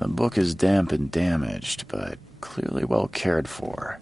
The book is damp and damaged, but clearly well cared for.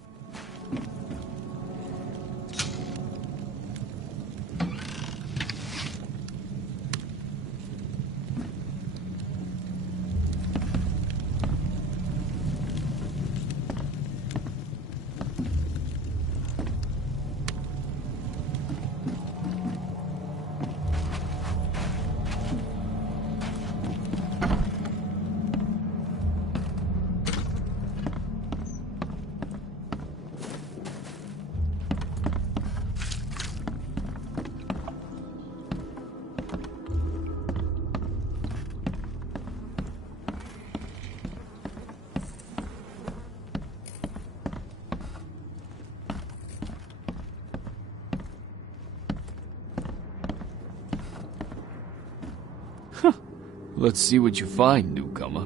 Let's see what you find, newcomer.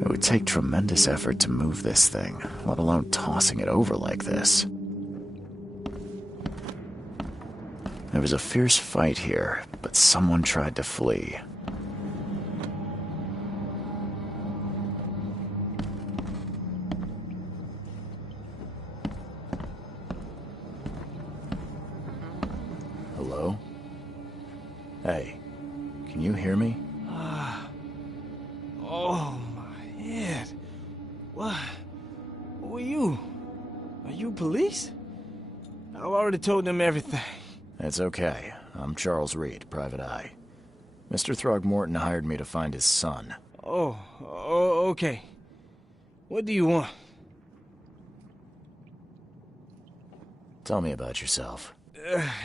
It would take tremendous effort to move this thing, let alone tossing it over like this. There was a fierce fight here, but someone tried to flee. Hello? Hey. Can you hear me? Oh, my head. What? Who are you? Are you police? I've already told them everything. It's okay. I'm Charles Reed, Private Eye. Mr. Throgmorton hired me to find his son. Oh, okay. What do you want? Tell me about yourself.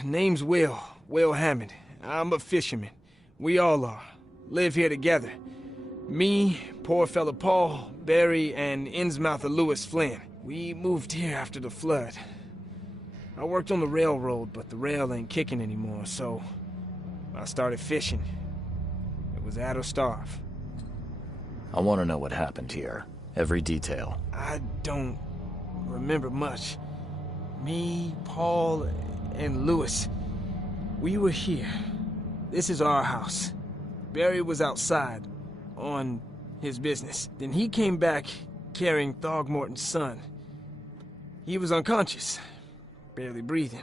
Name's Will Hammond. I'm a fisherman. We all are. Live here together. Me, poor fella Paul, Barry, and Innsmouther Lewis Flynn. We moved here after the flood. I worked on the railroad, but the rail ain't kicking anymore, so I started fishing. It was add or starve. I want to know what happened here. Every detail. I don't remember much. Me, Paul, and Lewis, we were here. This is our house. Barry was outside, on his business. Then he came back carrying Throgmorton's son. He was unconscious, barely breathing.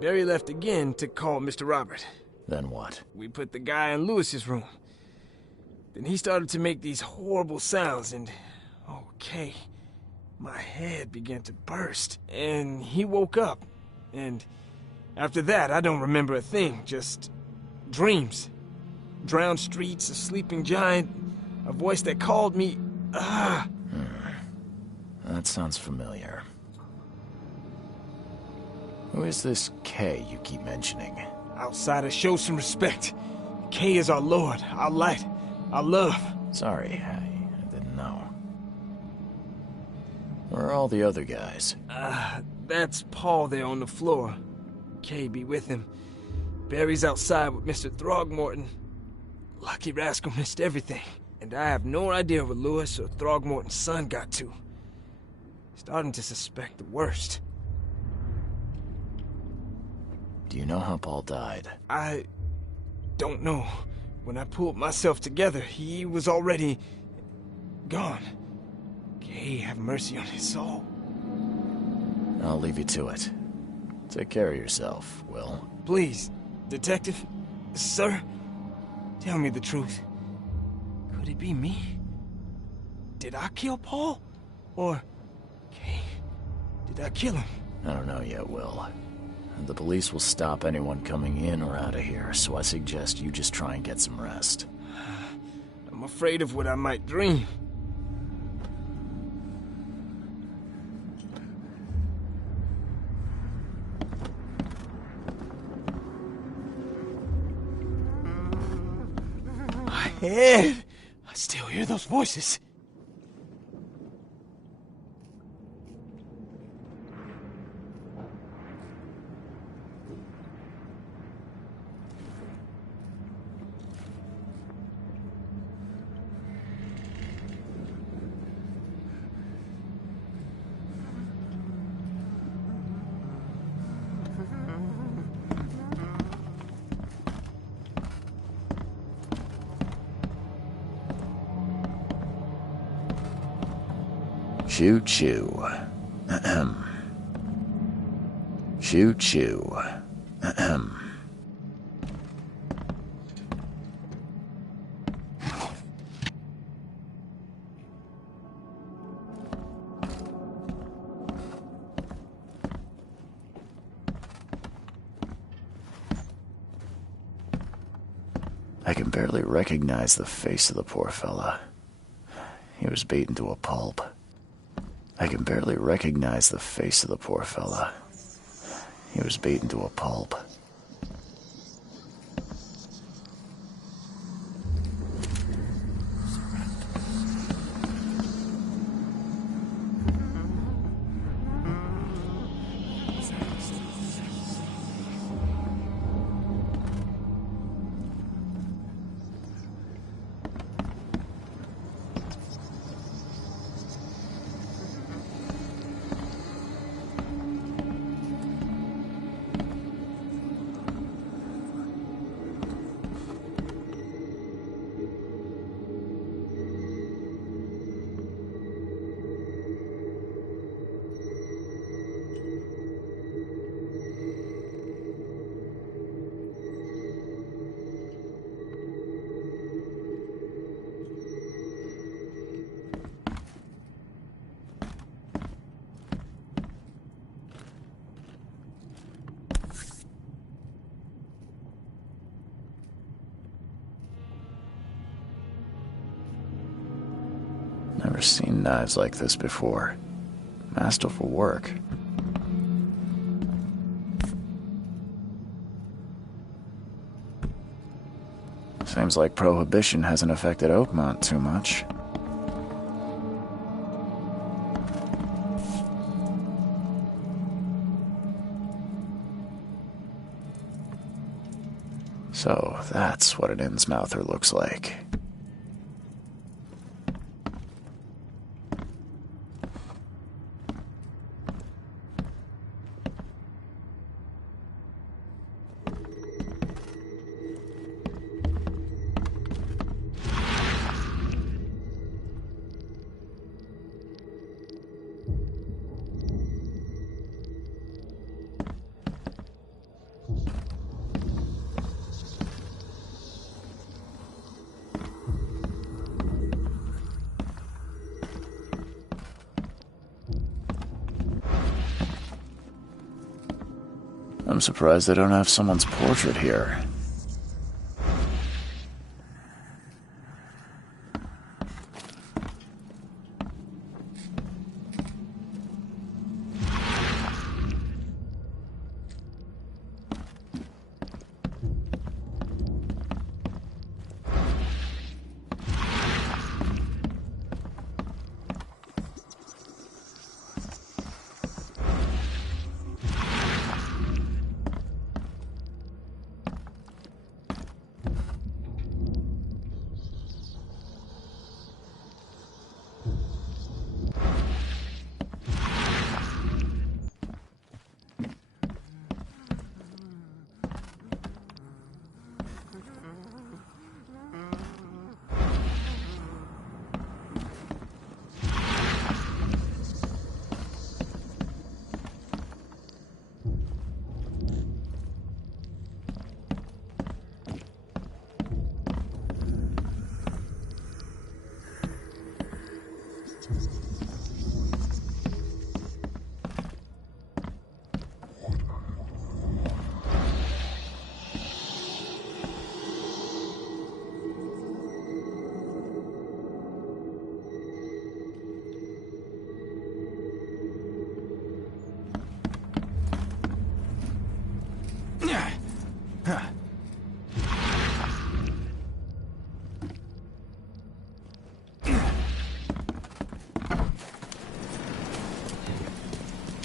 Barry left again to call Mr. Robert. Then what? We put the guy in Lewis's room. Then he started to make these horrible sounds and... okay, my head began to burst. And he woke up. And after that, I don't remember a thing, just... dreams. Drowned streets, a sleeping giant, a voice that called me... That sounds familiar. Who is this K you keep mentioning? Outsiders, show some respect. K is our lord, our light, our love. Sorry, I didn't know. Where are all the other guys? That's Paul there on the floor. K be with him. Barry's outside with Mr. Throgmorton. Lucky rascal missed everything. And I have no idea where Lewis or Throgmorton's son got to. Starting to suspect the worst. Do you know how Paul died? I don't know. When I pulled myself together, he was already gone. K have mercy on his soul. I'll leave you to it. Take care of yourself, Will. Please, Detective, sir, tell me the truth. Could it be me? Did I kill Paul? Or, K, did I kill him? I don't know yet, Will. The police will stop anyone coming in or out of here, so I suggest you just try and get some rest. I'm afraid of what I might dream. My head! I still hear those voices. Choo-choo. Ahem. Choo-choo. Ahem. I can barely recognize the face of the poor fella. He was beaten to a pulp. I can barely recognize the face of the poor fella. He was beaten to a pulp. Never seen knives like this before. Masterful work. Seems like Prohibition hasn't affected Oakmont too much. So, that's what an Innsmouther looks like. I'm surprised they don't have someone's portrait here.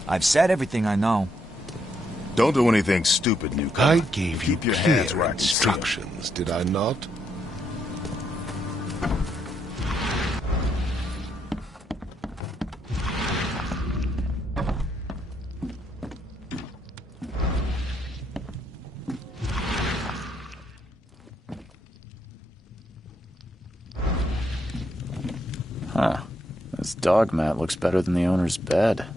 I've said everything I know. Don't do anything stupid, newcomer. I gave you Keep your hands clear where I can see 'em. instructions, did I not? This dog mat looks better than the owner's bed.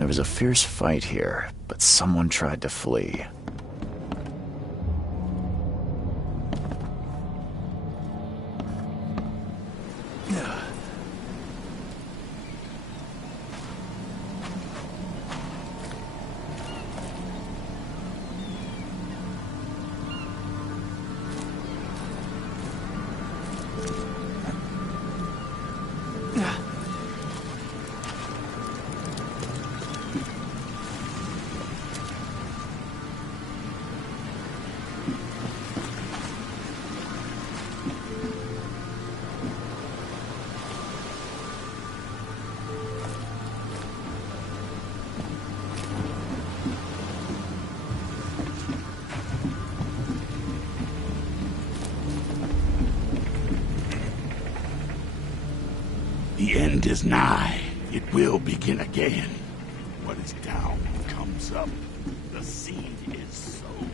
There was a fierce fight here, but someone tried to flee. The end is nigh. It will begin again. What is down comes up. The seed is sown.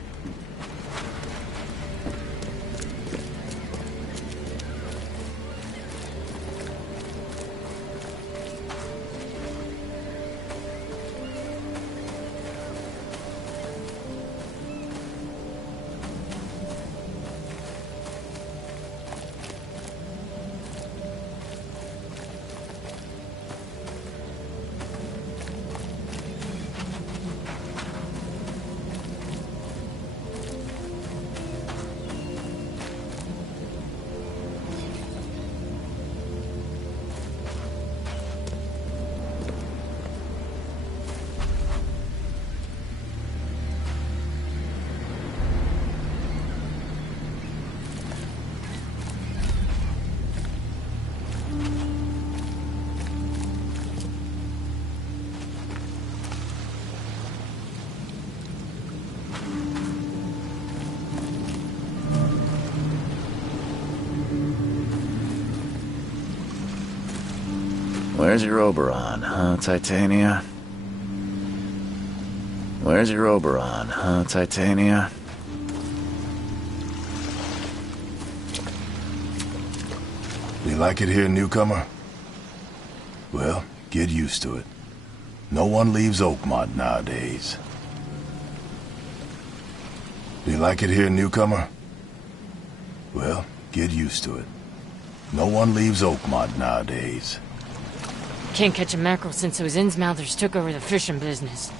Where's your Oberon, huh, Titania? Where's your Oberon, huh, Titania? You like it here, newcomer? Well, get used to it. No one leaves Oakmont nowadays. You like it here, newcomer? Well, get used to it. No one leaves Oakmont nowadays. Can't catch a mackerel since those Innsmouthers took over the fishing business.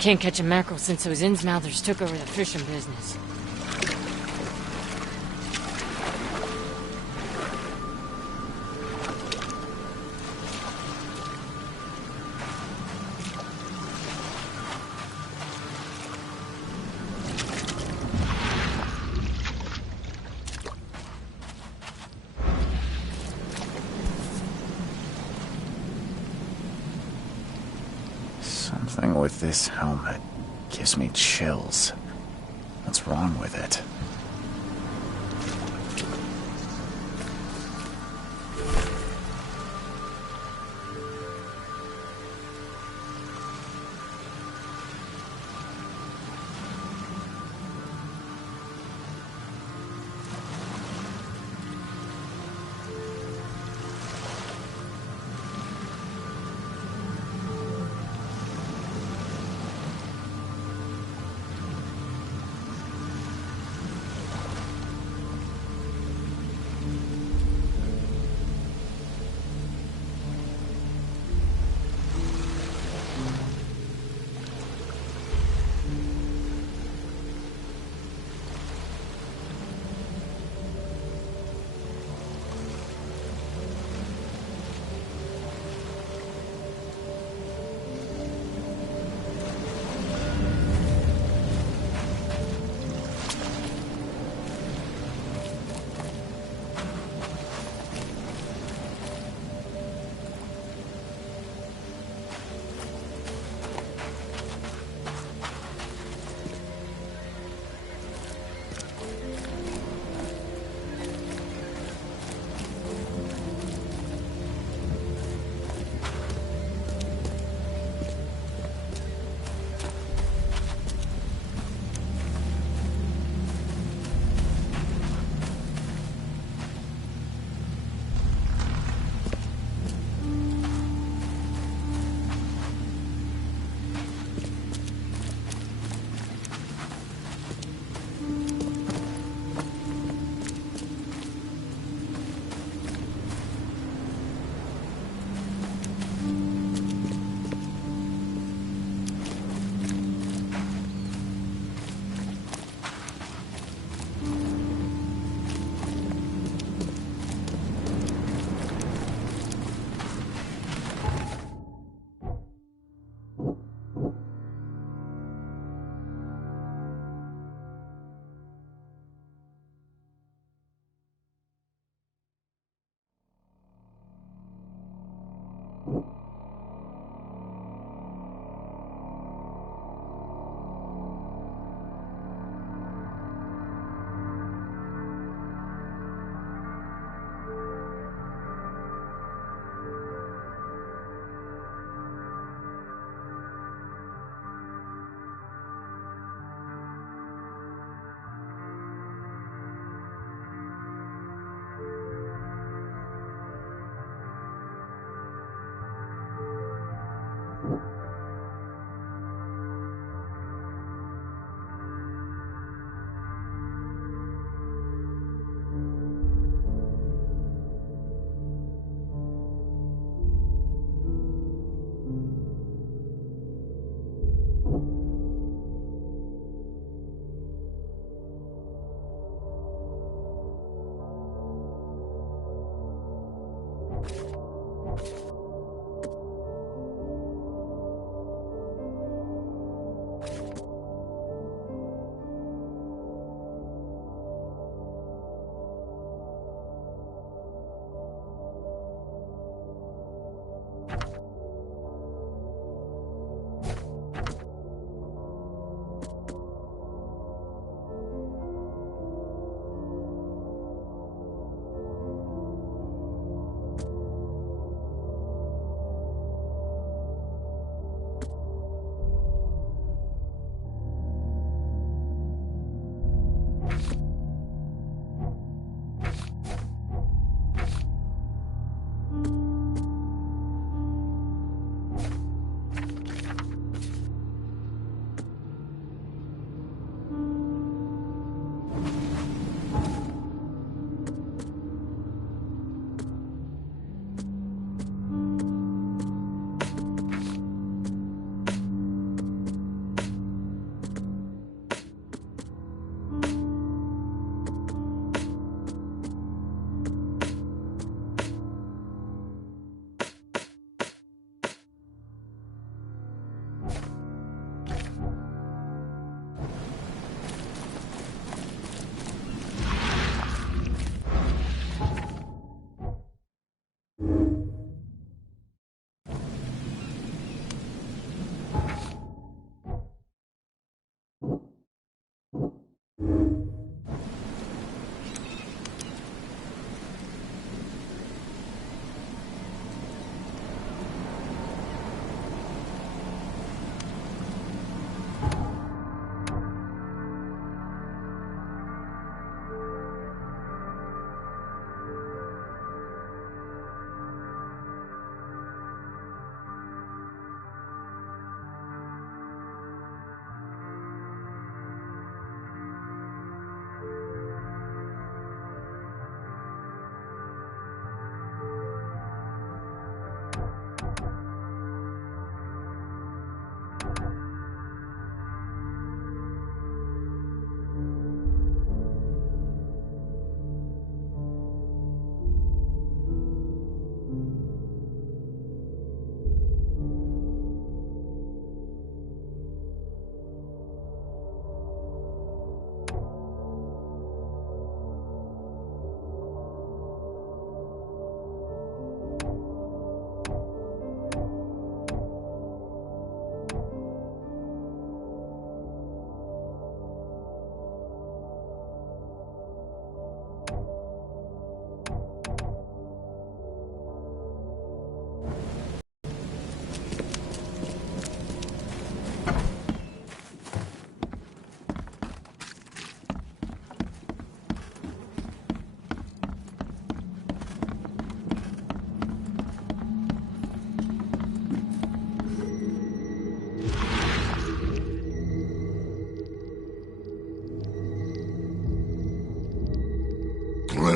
Can't catch a mackerel since those Innsmouthers took over the fishing business. Something with this helmet gives me chills. What's wrong with it?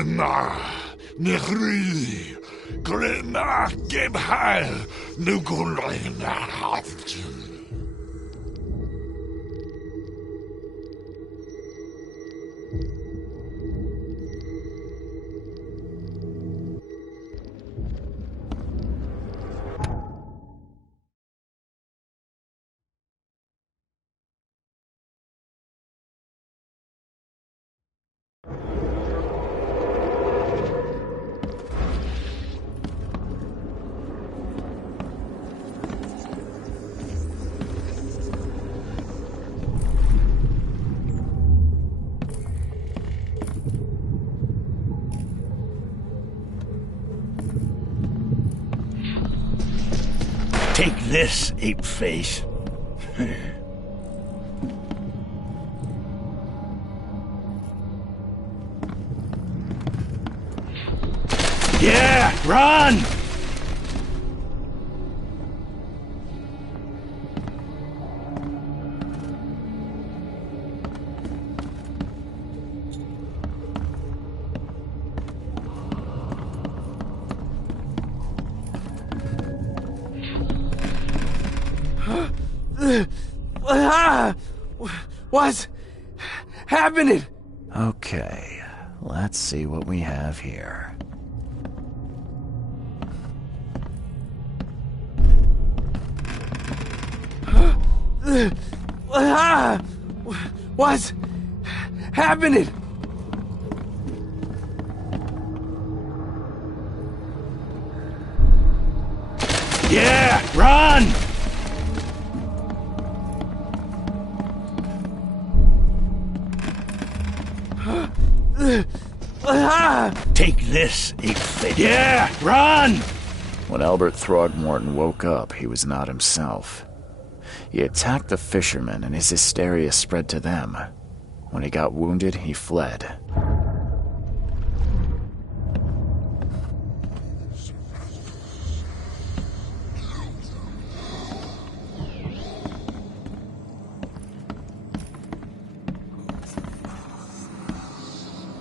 Grena, Nehri, Grena, Gebhal, Nugulena. Take this, ape face. Yeah, run! What's happening? Okay, let's see what we have here. What's happening? Yeah, run! Take this, ape face. Yeah, run! When Albert Throgmorton woke up, he was not himself. He attacked the fishermen, and his hysteria spread to them. When he got wounded, he fled.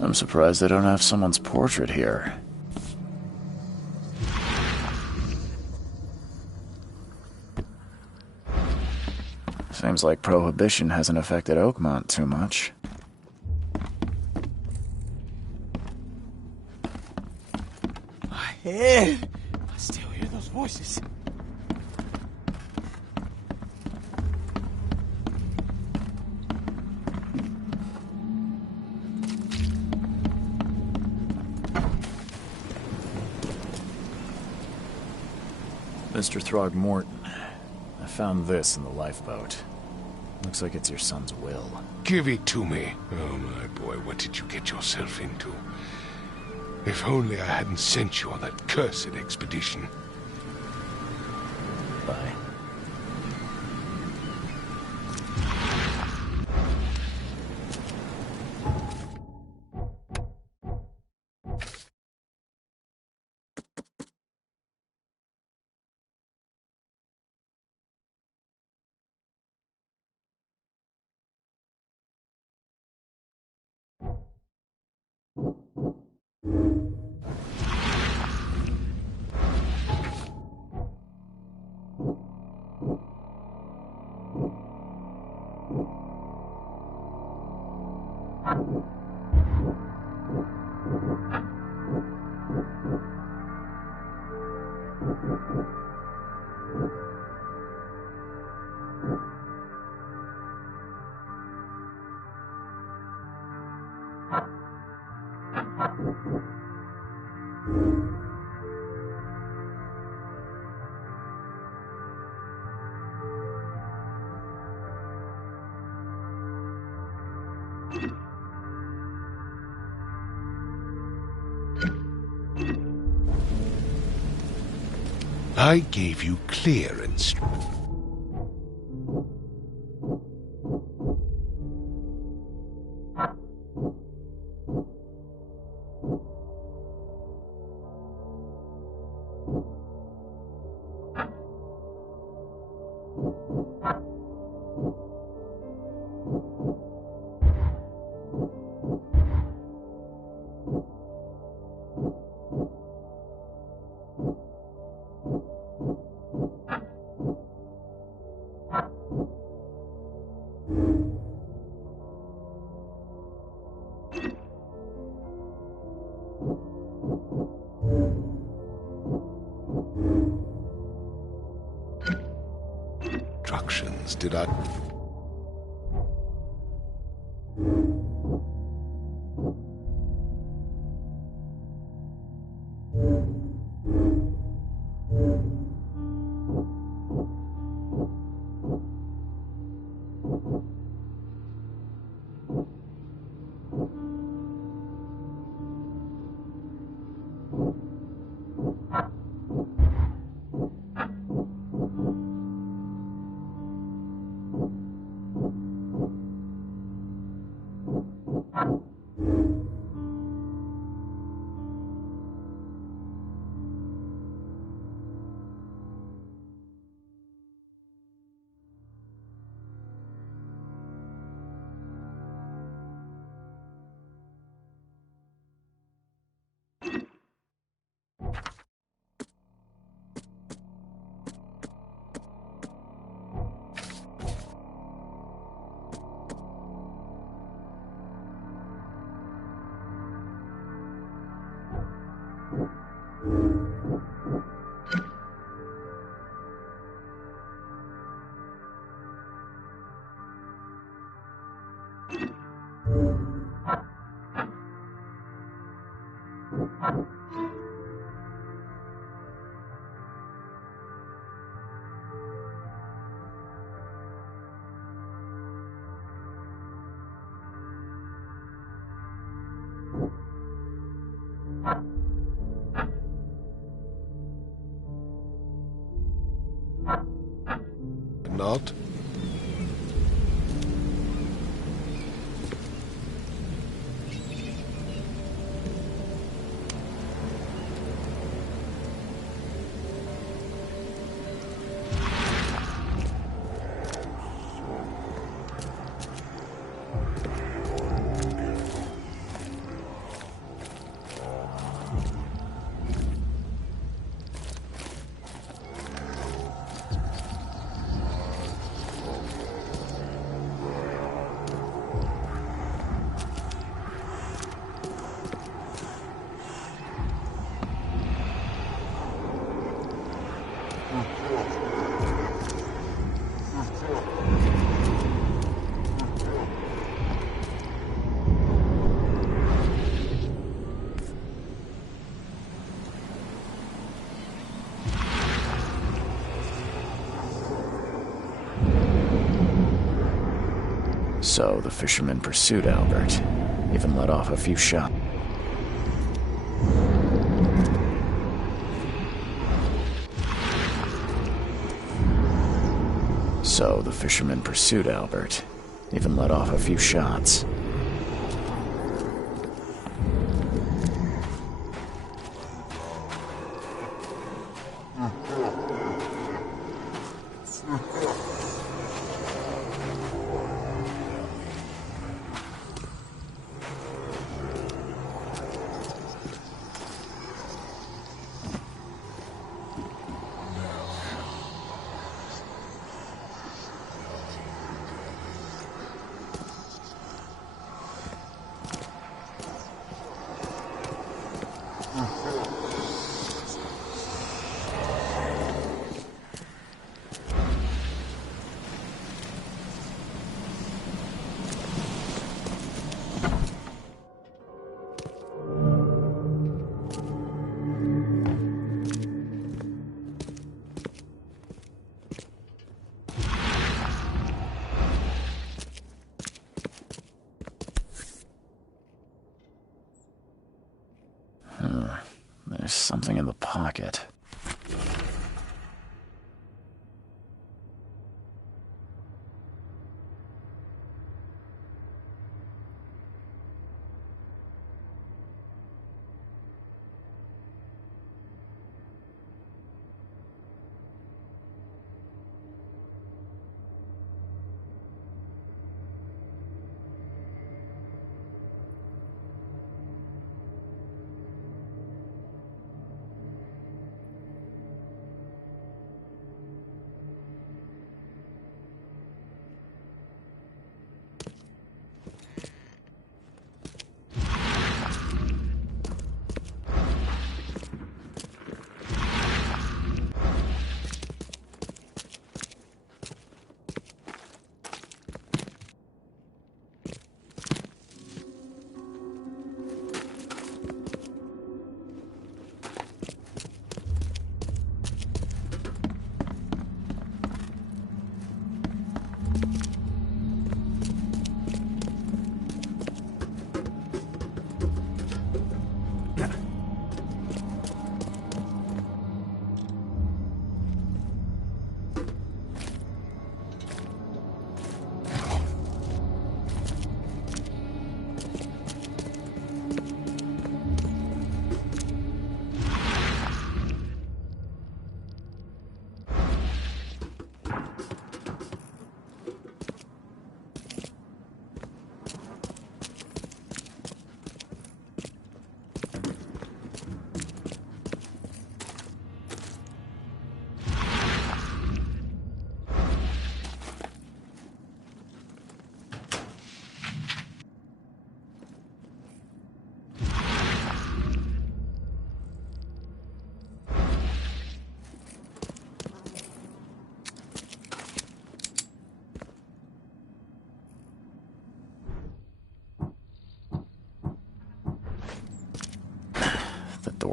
I'm surprised they don't have someone's portrait here. Seems like Prohibition hasn't affected Oakmont too much. My head! I still hear those voices. Mr. Throgmorton, I found this in the lifeboat. Looks like it's your son's will. Give it to me. Oh, my boy, what did you get yourself into? If only I hadn't sent you on that cursed expedition. Bye. I gave you clearance. instructions, did I? Not? So the fisherman pursued Albert, even let off a few shots. So the fisherman pursued Albert, even let off a few shots. There's something in the pocket.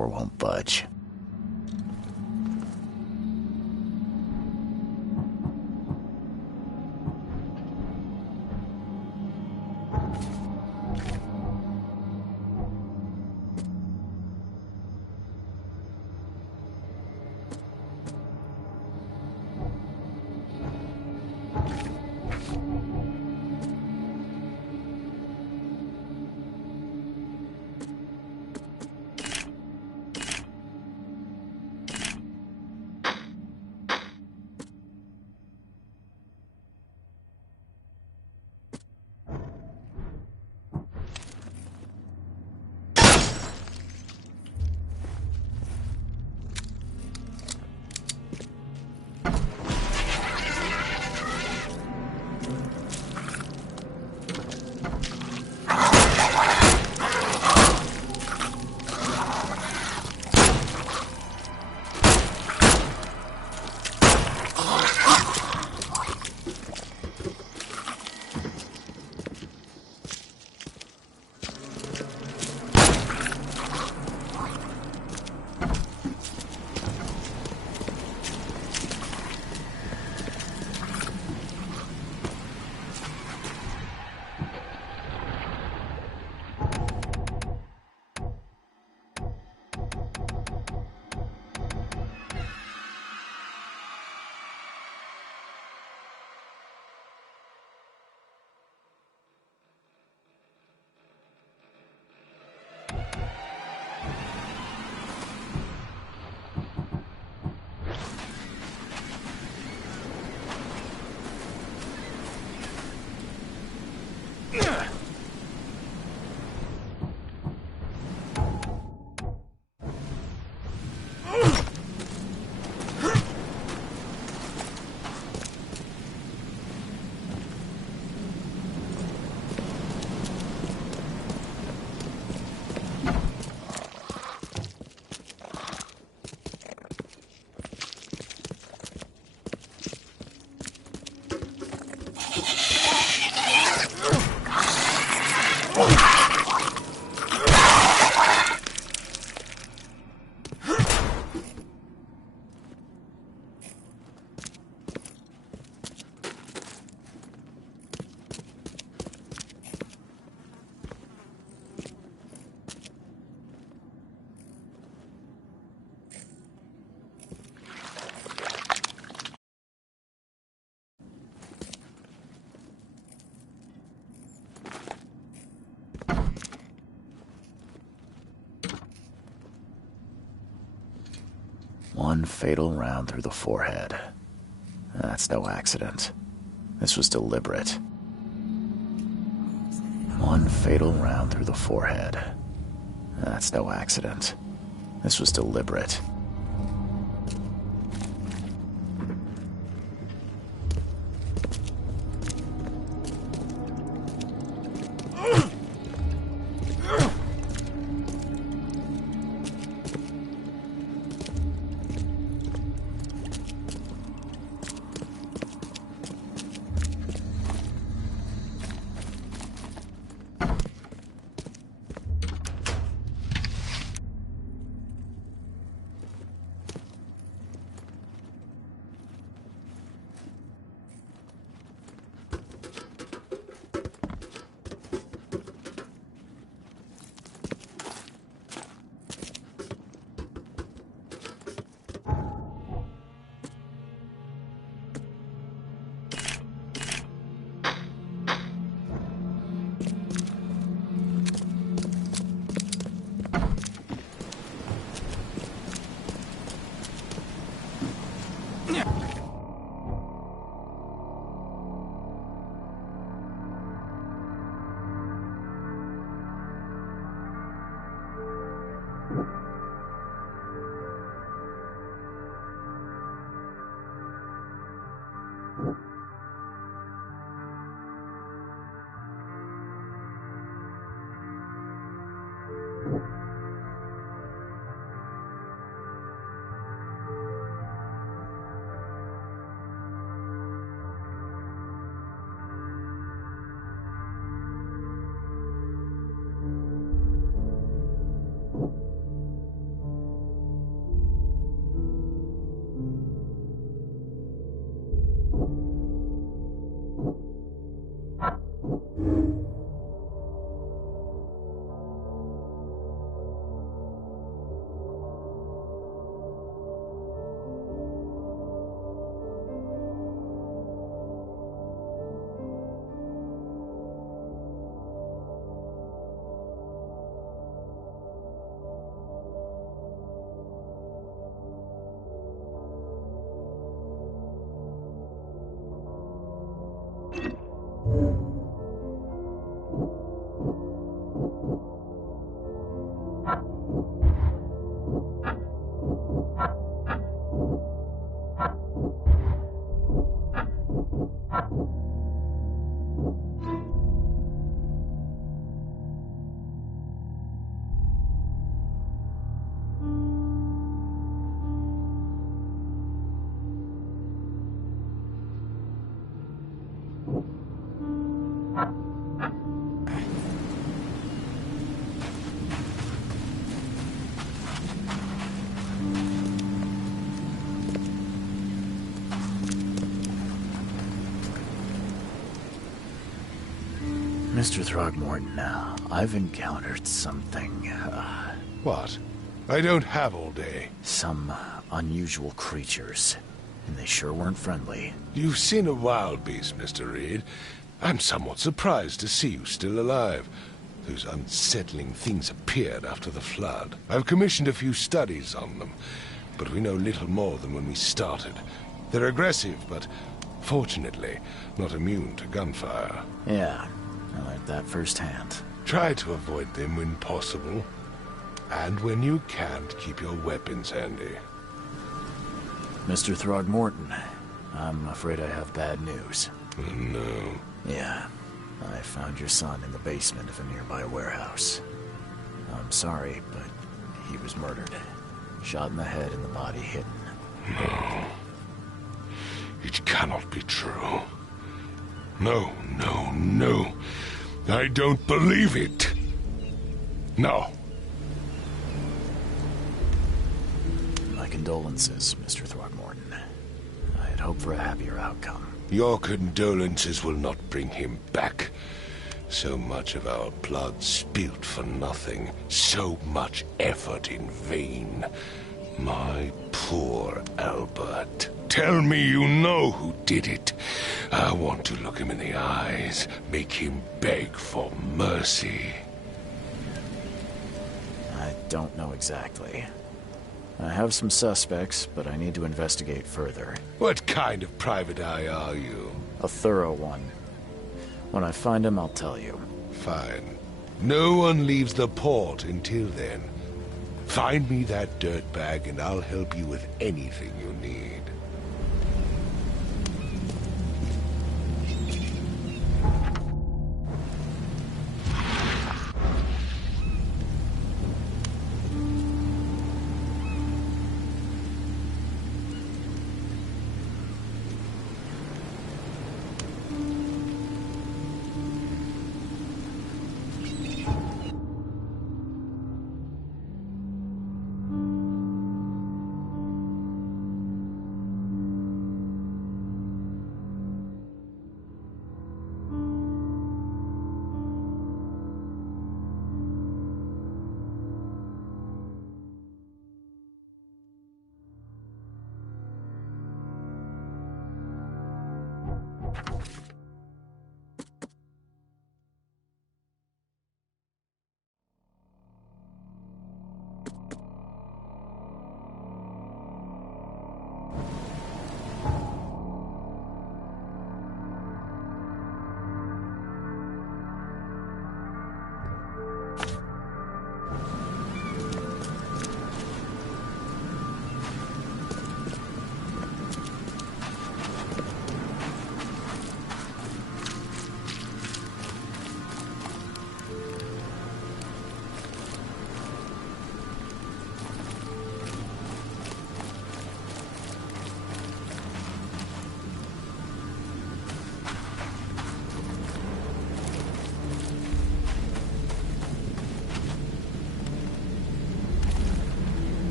door won't budge. One fatal round through the forehead. That's no accident. This was deliberate. One fatal round through the forehead. That's no accident. This was deliberate. Mr. Throgmorton, I've encountered something, What? I don't have all day. some unusual creatures, and they sure weren't friendly. You've seen a wild beast, Mr. Reed. I'm somewhat surprised to see you still alive. Those unsettling things appeared after the flood. I've commissioned a few studies on them, but we know little more than when we started. They're aggressive, but fortunately not immune to gunfire. Yeah, I learned that firsthand. Try to avoid them when possible. And when you can't, keep your weapons handy. Mr. Throgmorton, I'm afraid I have bad news. Oh, no. Yeah, I found your son in the basement of a nearby warehouse. I'm sorry, but he was murdered. Shot in the head and the body hidden. No. It cannot be true. No, no, no. I don't believe it. No. My condolences, Mr. Throgmorton. I had hoped for a happier outcome. Your condolences will not bring him back. So much of our blood spilt for nothing. So much effort in vain. My poor Albert. Tell me you know who did it. I want to look him in the eyes, make him beg for mercy. I don't know exactly. I have some suspects, but I need to investigate further. What kind of private eye are you? A thorough one. When I find him, I'll tell you. Fine. No one leaves the port until then. Find me that dirtbag and I'll help you with anything you need.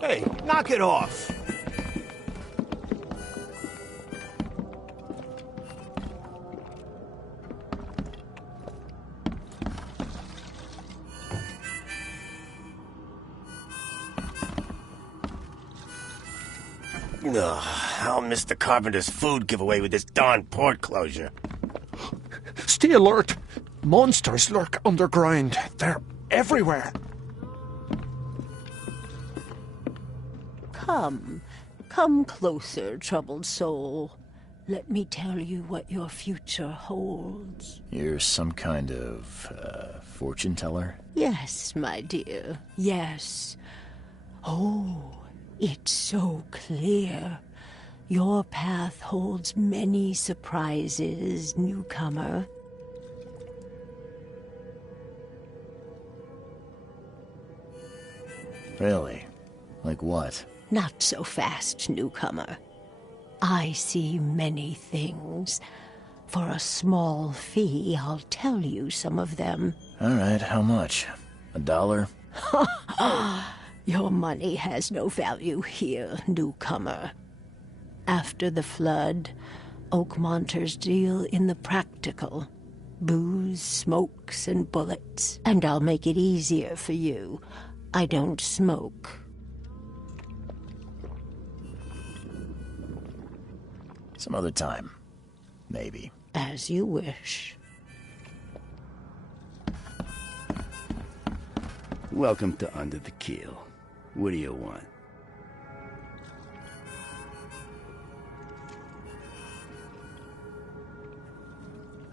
Hey, knock it off! Ugh, I'll miss the carpenter's food giveaway with this darn port closure. Stay alert. Monsters lurk underground. They're everywhere. Come closer, troubled soul. Let me tell you what your future holds. You're some kind of, fortune teller? Yes, my dear, yes. Oh, it's so clear. Your path holds many surprises, newcomer. Really? Like what? Not so fast, newcomer. I see many things. For a small fee, I'll tell you some of them. All right, how much? $1? Your money has no value here, newcomer. After the flood, Oakmonters deal in the practical. Booze, smokes, and bullets. And I'll make it easier for you. I don't smoke. Some other time. Maybe. As you wish. Welcome to Under the Keel. What do you want?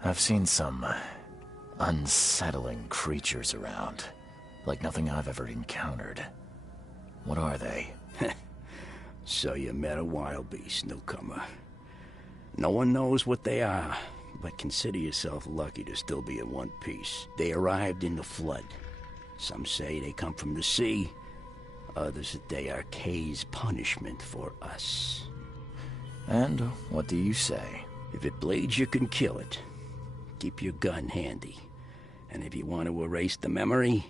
I've seen some unsettling creatures around. Like nothing I've ever encountered. What are they? So you met a wild beast, newcomer. No one knows what they are, but consider yourself lucky to still be in one piece. They arrived in the flood. Some say they come from the sea. Others that they are Kay's punishment for us. And what do you say? If it bleeds, you can kill it. Keep your gun handy. And if you want to erase the memory,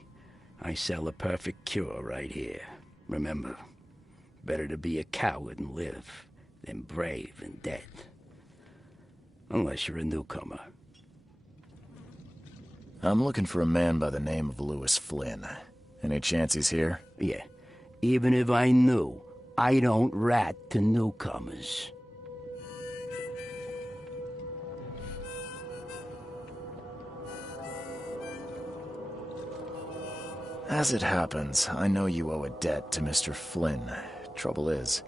I sell a perfect cure right here. Remember, better to be a coward and live than brave and dead. Unless you're a newcomer. I'm looking for a man by the name of Lewis Flynn. Any chance he's here? Yeah. Even if I knew, I don't rat to newcomers. As it happens, I know you owe a debt to Mr. Flynn. Trouble is,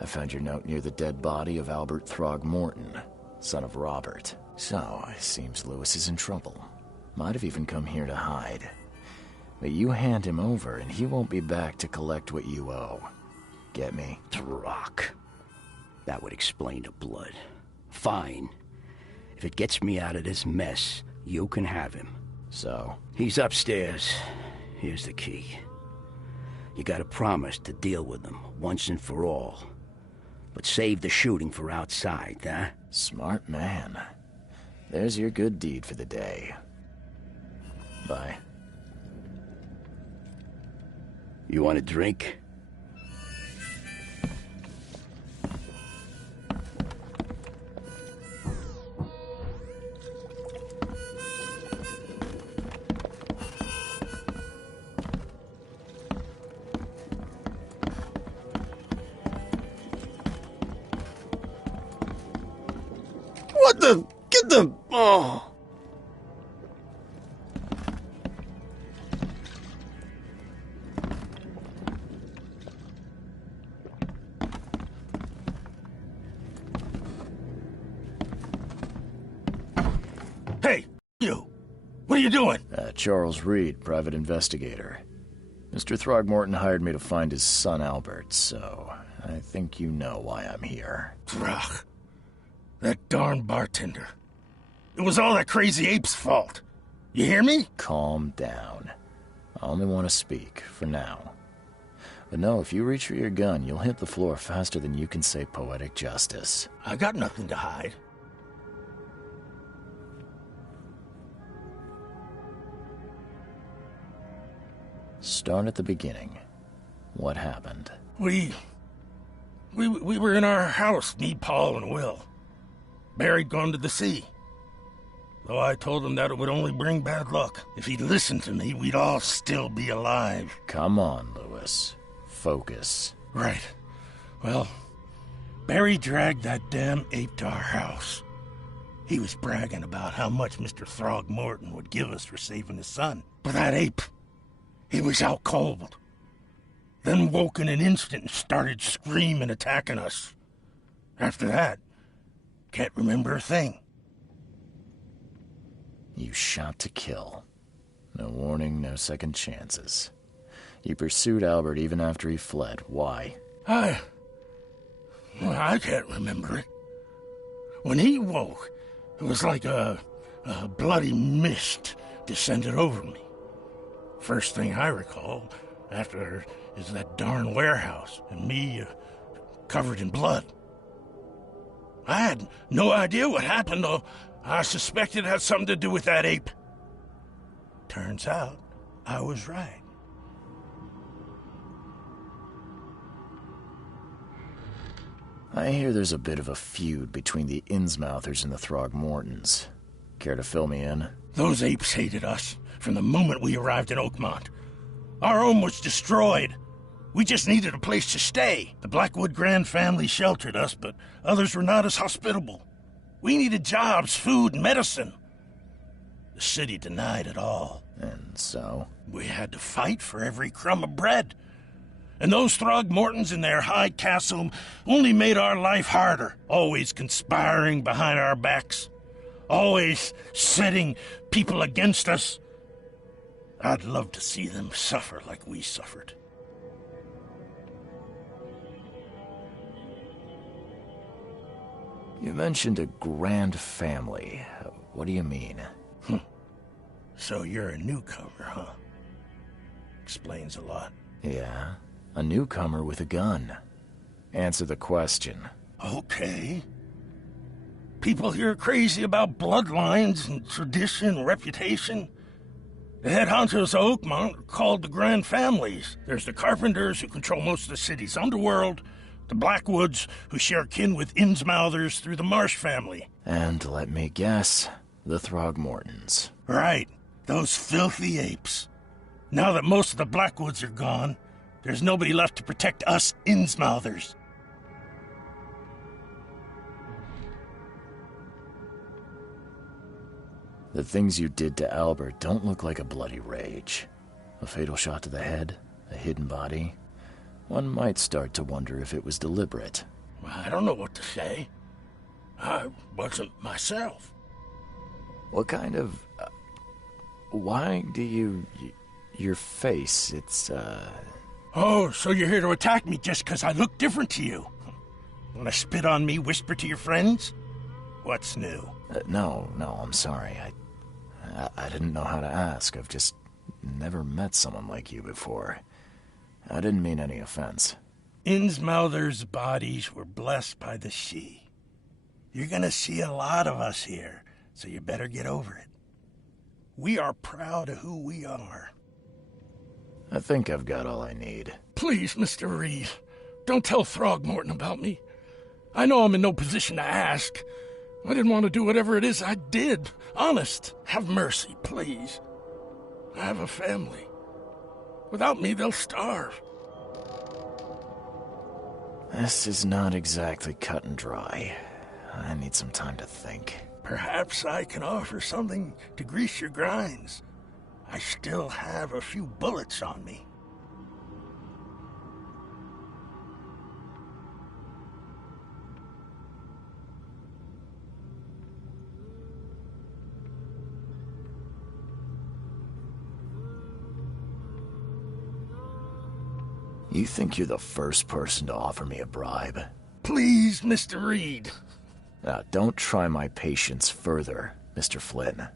I found your note near the dead body of Albert Throgmorton, son of Robert. So, it seems Lewis is in trouble. Might have even come here to hide. But you hand him over and he won't be back to collect what you owe. Get me? Throck. That would explain the blood. Fine. If it gets me out of this mess, you can have him. So? He's upstairs. Here's the key. You gotta promise to deal with him once and for all. But save the shooting for outside, huh? Smart man. There's your good deed for the day. Bye. You want a drink? What the? Get the... Oh. Hey, you! What are you doing? Charles Reed, private investigator. Mr. Throgmorton hired me to find his son Albert, so I think you know why I'm here. Throg. That darn bartender. It was all that crazy ape's fault. You hear me? Calm down. I only want to speak, for now. But no, if you reach for your gun, you'll hit the floor faster than you can say poetic justice. I got nothing to hide. Start at the beginning. What happened? We were in our house, me, Paul, and Will. Barry'd gone to the sea. Though I told him that it would only bring bad luck. If he'd listened to me, we'd all still be alive. Come on, Lewis. Focus. Right. Well, Barry dragged that damn ape to our house. He was bragging about how much Mr. Throgmorton would give us for saving his son. But that ape, He was out cold. Then woke in an instant and started screaming, attacking us. After that, can't remember a thing. You shot to kill. No warning, no second chances. You pursued Albert even after he fled. Why? I can't remember it. When he woke, it was like a bloody mist descended over me. First thing I recall after is that darn warehouse and me covered in blood. I had no idea what happened, though. I suspected it had something to do with that ape. Turns out, I was right. I hear there's a bit of a feud between the Innsmouthers and the Throgmortons. Care to fill me in? Those apes hated us from the moment we arrived in Oakmont. Our home was destroyed. We just needed a place to stay. The Blackwood Grand family sheltered us, but others were not as hospitable. We needed jobs, food, and medicine. The city denied it all. And so? We had to fight for every crumb of bread. And those Throgmortons in their high castle only made our life harder, always conspiring behind our backs, always setting people against us. I'd love to see them suffer like we suffered. You mentioned a grand family. What do you mean? So you're a newcomer, huh? Explains a lot. Yeah, a newcomer with a gun. Answer the question. Okay. People here are crazy about bloodlines and tradition and reputation. The head honchos of Oakmont are called the Grand Families. There's the Carpenters, who control most of the city's underworld, the Blackwoods, who share kin with Innsmouthers through the Marsh family. And let me guess, the Throgmortons. Right, those filthy apes. Now that most of the Blackwoods are gone, there's nobody left to protect us Innsmouthers. The things you did to Albert don't look like a bloody rage. A fatal shot to the head, a hidden body. One might start to wonder if it was deliberate. I don't know what to say. I wasn't myself. What kind of... why do you... your face, it's, Oh, so you're here to attack me just because I look different to you? Want to spit on me, whisper to your friends? What's new? No, I'm sorry. I didn't know how to ask. I've just never met someone like you before. I didn't mean any offense. Innsmouthers' bodies were blessed by the sea. You're gonna see a lot of us here, so you better get over it. We are proud of who we are. I think I've got all I need. Please, Mr. Reed, don't tell Throgmorton about me. I know I'm in no position to ask. I didn't want to do whatever it is I did. Honest, have mercy, please. I have a family. Without me, they'll starve. This is not exactly cut and dry. I need some time to think. Perhaps I can offer something to grease your grinds. I still have a few bullets on me. You think you're the first person to offer me a bribe? Please, Mr. Reed. Now, don't try my patience further, Mr. Flynn.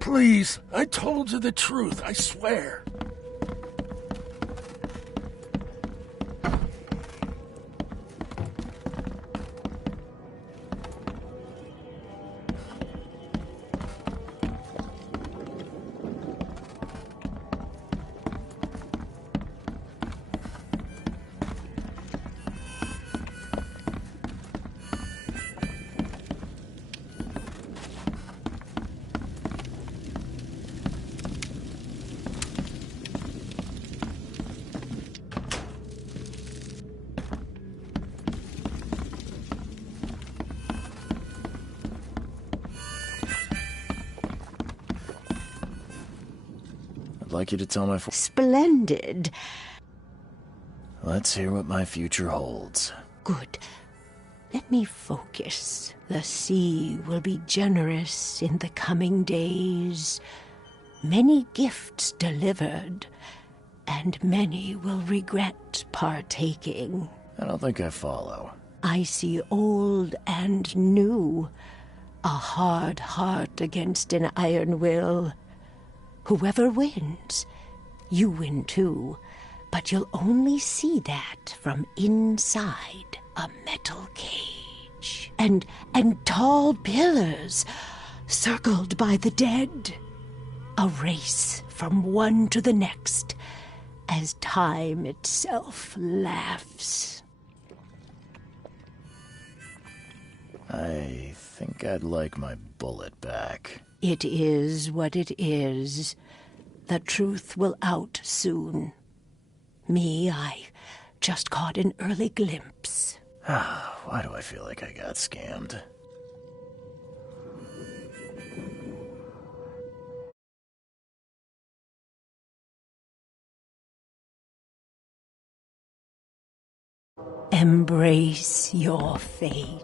Please, I told you the truth, I swear. like you to tell my... Splendid. Let's hear what my future holds. Good. Let me focus. The sea will be generous in the coming days. Many gifts delivered, and many will regret partaking. I don't think I follow. I see old and new. A hard heart against an iron will. Whoever wins, you win too. But you'll only see that from inside a metal cage. And tall pillars circled by the dead. A race from one to the next as time itself laughs. I think I'd like my bullet back. It is what it is. The truth will out soon. Me, I just caught an early glimpse. Why do I feel like I got scammed? Embrace your fate.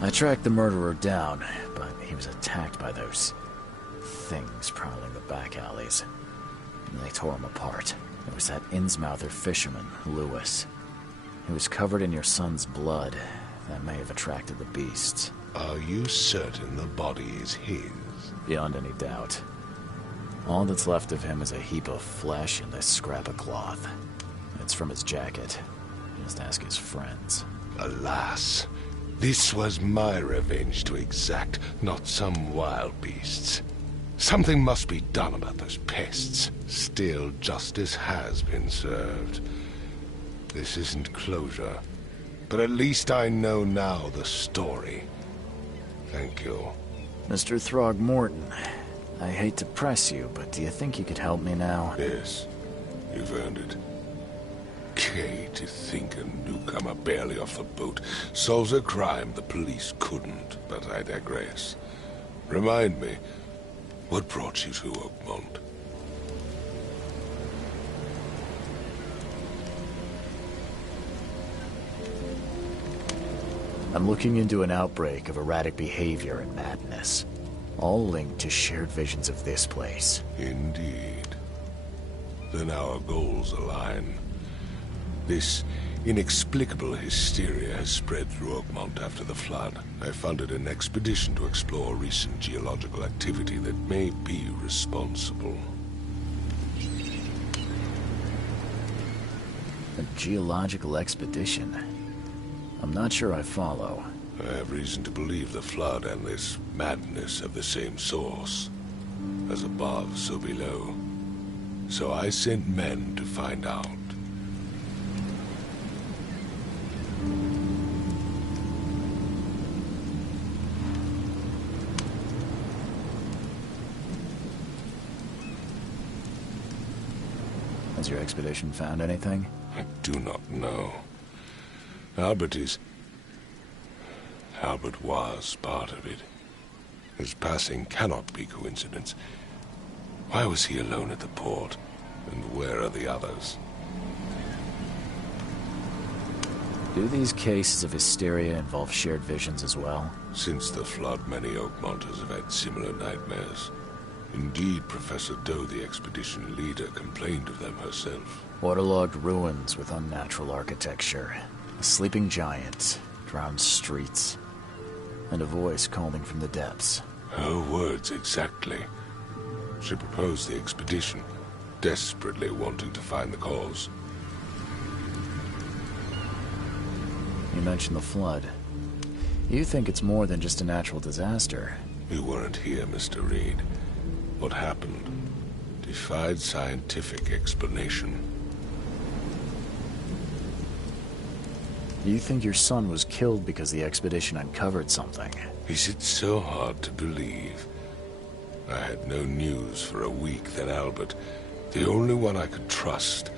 I tracked the murderer down, but he was attacked by those things prowling the back alleys. And they tore him apart. It was that Innsmouther fisherman, Lewis. He was covered in your son's blood. That may have attracted the beasts. Are you certain the body is his? Beyond any doubt. All that's left of him is a heap of flesh and this scrap of cloth. It's from his jacket. Just ask his friends. Alas, this was my revenge to exact, not some wild beast's. Something must be done about those pests. Still, justice has been served. This isn't closure, but at least I know now the story. Thank you. Mr. Throgmorton, I hate to press you, but do you think you could help me now? Yes. You've earned it. Okay, to think a newcomer barely off the boat solves a crime the police couldn't, but I digress. Remind me, what brought you to Oakmont? I'm looking into an outbreak of erratic behavior and madness, all linked to shared visions of this place. Indeed. Then our goals align. This inexplicable hysteria has spread through Oakmont after the flood. I funded an expedition to explore recent geological activity that may be responsible. A geological expedition? I'm not sure I follow. I have reason to believe the flood and this madness have the same source. As above, so below. So I sent men to find out. Has your expedition found anything? I do not know. Albert was part of it. His passing cannot be coincidence. Why was he alone at the port? And where are the others? Do these cases of hysteria involve shared visions as well? Since the flood, many Oakmonters have had similar nightmares. Indeed, Professor Doe, the expedition leader, complained of them herself. Waterlogged ruins with unnatural architecture. A sleeping giant, drowned streets, and a voice calling from the depths. Her words exactly. She proposed the expedition, desperately wanting to find the cause. You mentioned the flood. You think it's more than just a natural disaster. You weren't here, Mr. Reed. What happened defied scientific explanation. You think your son was killed because the expedition uncovered something? Is it so hard to believe? I had no news for a week, then Albert, the only one I could trust,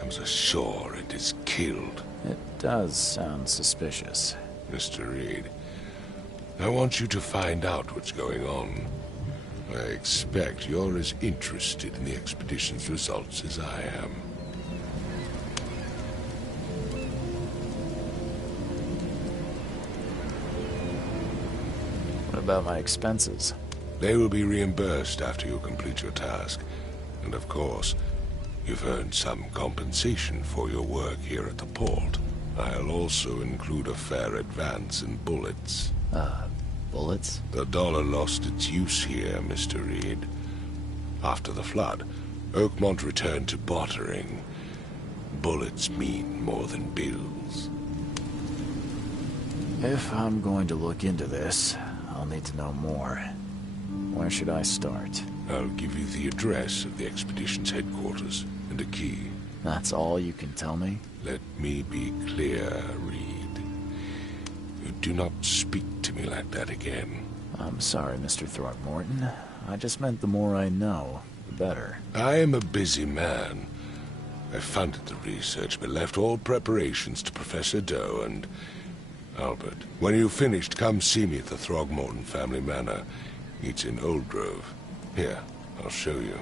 comes ashore and is killed. It does sound suspicious. Mr. Reed, I want you to find out what's going on. I expect you're as interested in the expedition's results as I am. What about my expenses? They will be reimbursed after you complete your task. And of course, you've earned some compensation for your work here at the port. I'll also include a fair advance in bullets. Bullets? The dollar lost its use here, Mr. Reed. After the flood, Oakmont returned to bartering. Bullets mean more than bills. If I'm going to look into this, I'll need to know more. Where should I start? I'll give you the address of the expedition's headquarters and a key. That's all you can tell me? Let me be clear, Reed. You do not speak to me like that again. I'm sorry, Mr. Throckmorton. I just meant the more I know, the better. I am a busy man. I funded the research, but left all preparations to Professor Doe and Albert. When you've finished, come see me at the Throgmorton family manor. It's in Old Grove. Here, I'll show you.